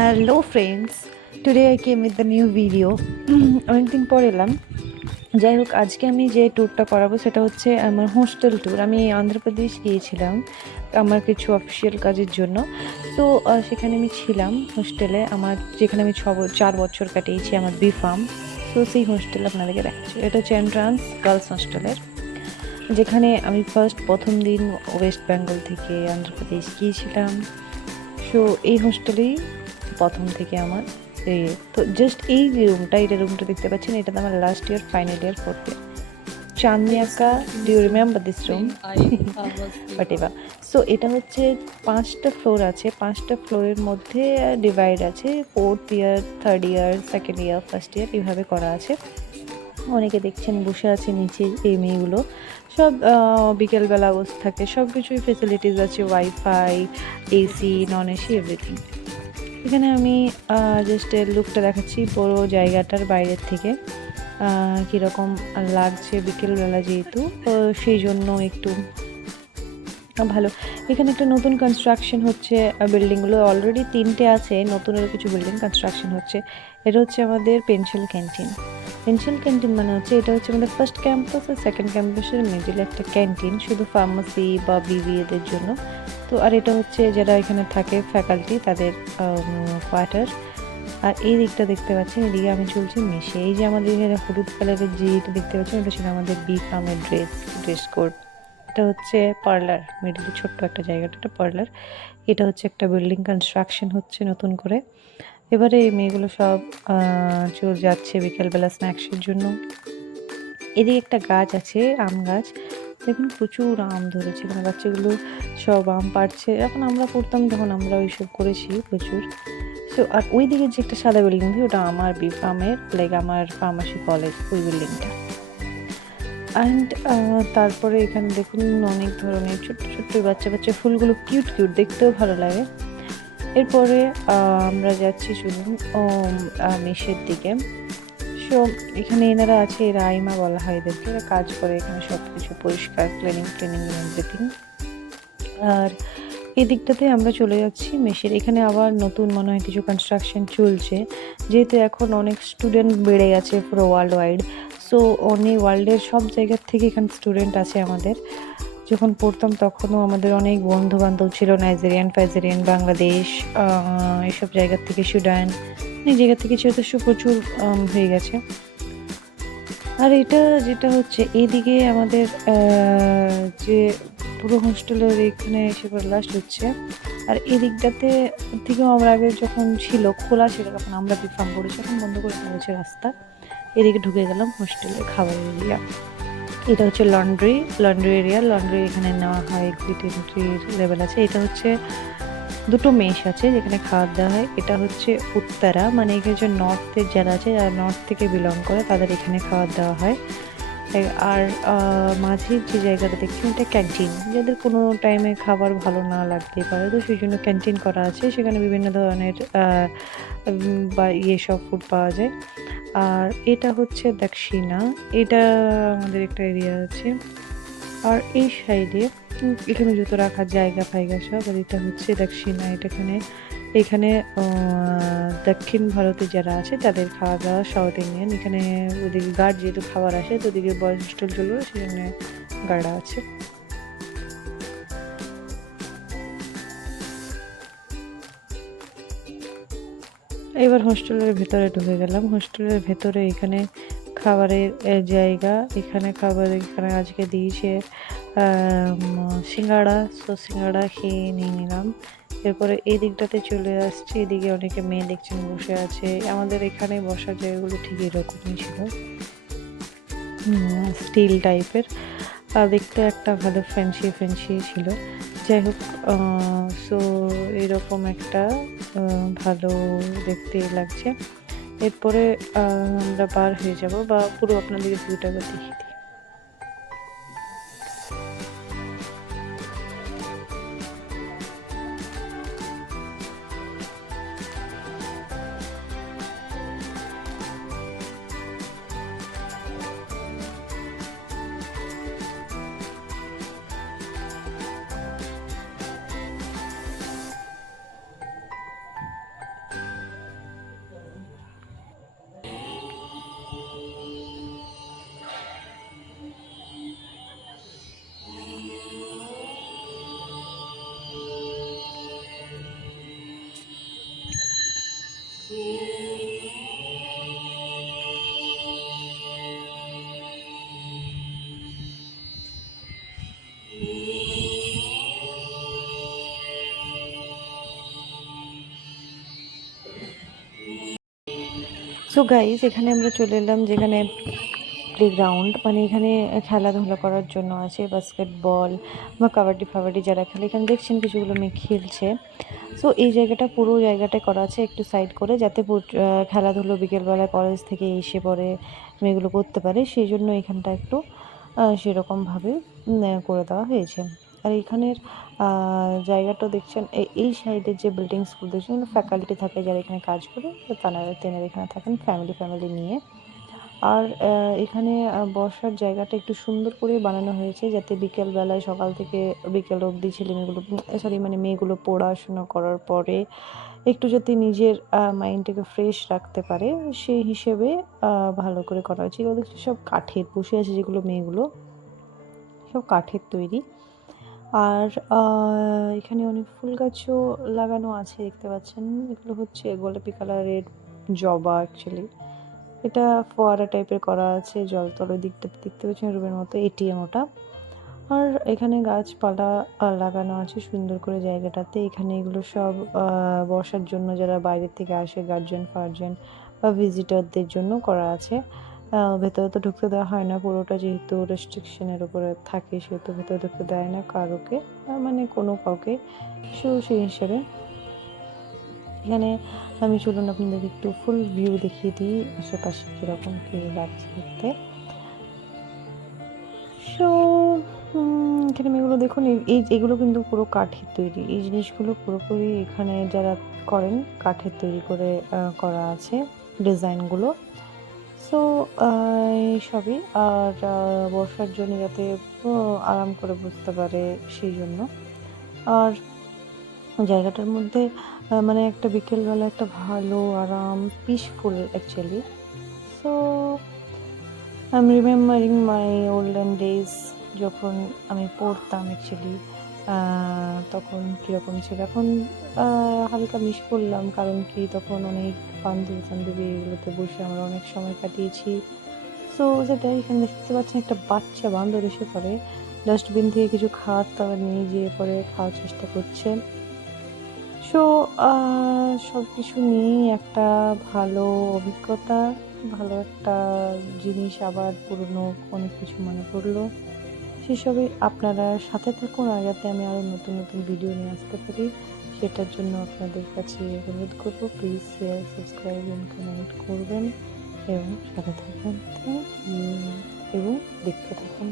Hello friends, today I came with the new video. অনেকদিন পর এলাম। যাই হোক, আজকে আমি যে ট্যুরটা করাবো সেটা হচ্ছে আমার হোস্টেল ট্যুর। আমি অন্ধ্রপ্রদেশ গিয়েছিলাম আমার কিছু অফিসিয়াল কাজের জন্য। তো সেখানে আমি ছিলাম হোস্টেলে, আমার যেখানে আমি 4 বছর কাটিয়েছি আমার বি ফার্ম। তো সেই হোস্টেল আপনাদেরকে দেখাচ্ছি। এটা হচ্ছে এন্ট্রান্স গার্লস হোস্টেলের, যেখানে আমি প্রথম দিন ওয়েস্ট বেঙ্গল থেকে অন্ধ্রপ্রদেশ গিয়েছিলাম। সো এই হোস্টেলেই প্রথম থেকে আমার তো জাস্ট এই যে রুমটা দেখতে পাচ্ছেন, এটা তো আমার last year, final year, fourth year. Chandni Yes, আঁকা, do you absolutely. Remember this room? Same. I was but there. এবার সো এটা হচ্ছে 5টা ফ্লোর আছে, 5টা ফ্লোরের মধ্যে ডিভাইড আছে, fourth year, third year, second year, first year, এইভাবে করা আছে। অনেকে দেখছেন বসে আছে নিচে, এই মেয়েগুলো সব বিকেলবেলা বসে থাকে। সব কিছুই ফেসিলিটিস আছে, wifi, AC, non AC, everything. এখানে আমি জাস্ট লুকটা দেখাচ্ছি পুরো জায়গাটার বাইরের থেকে, কীরকম লাগছে বিকেলবেলা যেহেতু, সেই জন্য একটু ভালো। এখানে একটা নতুন কনস্ট্রাকশন হচ্ছে, বিল্ডিংগুলো অলরেডি 3টে আছে, নতুনের কিছু বিল্ডিং কনস্ট্রাকশন হচ্ছে। এটা হচ্ছে আমাদের পেনশিল ক্যান্টিন। পেনশিল ক্যান্টিন মানে হচ্ছে, এটা হচ্ছে আমাদের ফার্স্ট ক্যাম্পাস আর সেকেন্ড ক্যাম্পাসের মিডিলে একটা ক্যান্টিন, শুধু ফার্মাসি বা বিবিএদের জন্য। তো আর এটা হচ্ছে যারা এখানে থাকে ফ্যাকাল্টি, তাদের কোয়ার্টার। আর এই দিকটা দেখতে পাচ্ছেন, এদিকে আমি চলছি মেশে। এই যে আমাদের এখানে হলুদ কালারের যেটা দেখতে পাচ্ছেন, ওটা ছিল আমাদের বি ফার্মের ড্রেস কোড। এটা হচ্ছে পার্লার, মিডিলে ছোট্ট একটা জায়গাটা, একটা পার্লার। এটা হচ্ছে একটা বিল্ডিং কনস্ট্রাকশন হচ্ছে নতুন করে। এবারে এই মেয়েগুলো সব চলে যাচ্ছে বিকেলবেলা স্ন্যাক্সের জন্য। এদিকে একটা গাছ আছে, আম গাছ। দেখুন প্রচুর আম ধরেছে, এখানে বাচ্চাগুলো সব আম পাড়ছে। এখন আমরা পড়তাম তখন আমরা ওইসব করেছি প্রচুর। সো আর ওই দিকে যে একটা সাদা বিল্ডিং, ওটা আমার বি ফার্মের, লাইক আমার ফার্মাসি কলেজ, ওই বিল্ডিংটা। অ্যান্ড তারপরে এখানে দেখুন অনেক ধরনের ছোট্ট ছোট্ট বাচ্চা বাচ্চা ফুলগুলো, কিউট কিউট, দেখতেও ভালো লাগে। এরপরে আমরা যাচ্ছি, চলুন মেসের দিকে। সো এখানে এনারা আছে, এরা আইমা বলা হয় এদেরকে, এরা কাজ করে এখানে সব কিছু পরিষ্কার, ক্লিনিং এভরিথিং। আর এই দিকটাতে আমরা চলে যাচ্ছি মেসের। এখানে আবার নতুন মনে হয় কিছু কনস্ট্রাকশন চলছে, যেহেতু এখন অনেক স্টুডেন্ট বেড়ে গেছে পুরো ওয়ার্ল্ড ওয়াইড। সো অনেক ওয়ার্ল্ডের সব জায়গার থেকে এখানে স্টুডেন্ট আছে আমাদের। যখন পড়তাম তখনও আমাদের অনেক বন্ধু বান্ধব ছিল, নাইজেরিয়ান, ফাইজেরিয়ান, বাংলাদেশ, এসব জায়গার থেকে, সুডান, অনেক জায়গা থেকে ছিল, তো প্রচুর হয়ে গেছে। আর এটা যেটা হচ্ছে এইদিকে আমাদের যে পুরো হোস্টেলের এখানে এসে লাস্ট হচ্ছে। আর এই দিকটাতে থেকেও আমরা আগে যখন ছিল খোলা ছিল, তখন আমরা বিফার্ম পড়েছি, এখন বন্ধ করে দেওয়া হয়েছে রাস্তা। এদিকে ঢুকে গেলাম হোস্টেলে খাবারের এরিয়া। এটা হচ্ছে লন্ড্রি এরিয়া। লন্ড্রি এখানে নেওয়া হয়, এন্ট্রির লেভেল আছে। এটা হচ্ছে দুটো মেস আছে যেখানে খাবার দেওয়া হয়। এটা হচ্ছে উত্তরা, মানে এখানে যে নর্থের যারা আছে, যারা নর্থ থেকে বিলং করে, তাদের এখানে খাবার দেওয়া হয়। আর মাঝের যে জায়গাটা দেখছেন, এটা ক্যান্টিন, যাদের কোনো টাইমে খাবার ভালো না লাগতে পারে, তো সেই জন্য ক্যান্টিন করা আছে। সেখানে বিভিন্ন ধরনের বা সব ফুড পাওয়া যায়। আর এটা হচ্ছে দক্ষিণা, এটা আমাদের একটা এরিয়া আছে। আর এই সাইডে এখানে জুতো রাখার জায়গা ফায়গা সব। আর এটা হচ্ছে দক্ষিণা, এখানে দক্ষিণ ভারতে যারা আছে তাদের খাওয়া দাওয়া, সাউথ ইন্ডিয়ান। এখানে ওদিকে গার্ড যেহেতু খাবার আসে, তো ওদিকে বয়েজ হোস্টেল চলবে, সেই জন্য গার্ডা আছে। এবার হোস্টেলের ভেতরে ঢুকে গেলাম। হোস্টেলের ভেতরে এখানে খাবারের জায়গা, এখানে খাবার এখানে আজকে দিয়েছে সিঙ্গাড়া। সো সিঙ্গাড়া খেয়ে নিয়ে নিলাম। এরপরে এই দিকটাতে চলে আসছি, এদিকে অনেকে মেয়ে দেখছেন বসে আছে। আমাদের এখানে বসার জায়গাগুলো ঠিক এরকমই ছিল, স্টিল টাইপের। দেখতে একটা ভালো ফ্যান্সি ছিল। যাই হোক, সো এরকম একটা ভালো দেখতে লাগছে। এরপরে আমরা বার হয়ে যাব, বা পুরো আপনাদেরকে ভিউটা দেখিয়ে দিই। সো গাইস, এখানে আমরা চলে এলাম যেখানে প্লেগ্রাউন্ড, মানে এখানে খেলাধুলা করার জন্য আছে, বাস্কেটবল বা কাবাডি ফাবাডি যারা খেলে এখানে দেখছেন কিছুগুলো মেয়ে খেলছে। সো এই জায়গাটা পুরো জায়গাটাই করা আছে একটু সাইড করে, যাতে খেলাধুলো বিকেলবেলা কলেজ থেকে এসে পরে মেয়েগুলো করতে পারে, সেই জন্য এখানটা একটু সেরকমভাবে করে দেওয়া হয়েছে। আর এখানের জায়গাটা দেখছেন, এই সাইডের যে বিল্ডিংসগুলো দেখছেন ফ্যাকাল্টি থাকে যারা এখানে কাজ করে, তো তেনারা এখানে থাকেন ফ্যামিলি নিয়ে। আর এখানে বসার জায়গাটা একটু সুন্দর করে বানানো হয়েছে, যাতে বিকেলবেলায় সকাল থেকে বিকেল অবধি ছেলেমেয়েগুলো মানে মেয়েগুলো পড়াশোনা করার পরে একটু যাতে নিজের মাইন্ডটাকে ফ্রেশ রাখতে পারে, সেই হিসেবে ভালো করে করা হয়েছে। এগুলো দেখছি সব কাঠের, বসে আছে যেগুলো মেয়েগুলো সব কাঠের তৈরি। আর এখানে অনেক ফুল গাছও লাগানো আছে দেখতে পাচ্ছেন। এগুলো হচ্ছে গোলাপি কালারের জবা অ্যাকচুয়ালি। এটা ফোয়ারা টাইপের করা আছে, জলতল ওই দিকটা দেখতে পাচ্ছেন রুমের মতো, এটিএম ওটা। আর এখানে গাছপালা লাগানো আছে সুন্দর করে জায়গাটাতে। এখানে এগুলো সব বসার জন্য যারা বাইরের থেকে আসে, গার্জেন ফার্জেন বা ভিজিটরদের জন্য করা আছে। ভেতরে তো ঢুকতে দেওয়া হয় না, পুরোটা যেহেতু রেস্ট্রিকশনের উপরে থাকে সেহেতু ভেতরে ঢুকতে দেয় না কাউকে, মানে কোনো কাউকে। সেই হিসেবে এখানে আমি চলুন আপনাদের একটু ফুল ভিউ দেখিয়ে দিই আশেপাশে কীরকম কী লাগছে দেখতে। সো এখানে মেয়েগুলো দেখুন, এগুলো কিন্তু পুরো কাঠের তৈরি, এই জিনিসগুলো পুরোপুরি এখানে যারা করেন কাঠের তৈরি করে করা আছে ডিজাইনগুলো। সো এইসবই। আর বসার জন্য যাতে আরাম করে বসতে পারে সেই জন্য। আর জায়গাটার মধ্যে মানে একটা বিকেলবেলা একটা ভালো আরাম peaceful actually. So I am remembering my ওল্ডেন days, যখন আমি পড়তাম অ্যাকচুয়ালি তখন কীরকম ছিল। এখন হালকা মিস করলাম, কারণ কি তখন অনেক বান্ধবী এগুলোতে বসে আমরা অনেক সময় কাটিয়েছি। সো সেটাই এখানে দেখতে পাচ্ছেন একটা বাচ্চা বান্দর এসে পরে ডাস্টবিন থেকে কিছু খাবার দাবার নিয়ে যেয়ে পরে খাওয়ার চেষ্টা করছে। সো সব কিছু নিয়েই একটা ভালো অভিজ্ঞতা, ভালো একটা জিনিস, আবার পুরনো অনেক কিছু মনে পড়লো। সেসবই আপনারা সাথে থাকুন, আর যাতে আমি আরও নতুন নতুন ভিডিও নিয়ে আসতে পারি সেটার জন্য আপনাদের কাছে অনুরোধ করবো, প্লিজ শেয়ার, সাবস্ক্রাইব এবং কমেন্ট করবেন এবং সাথে থাকুন। থ্যাংক ইউ এবং দেখতে থাকুন।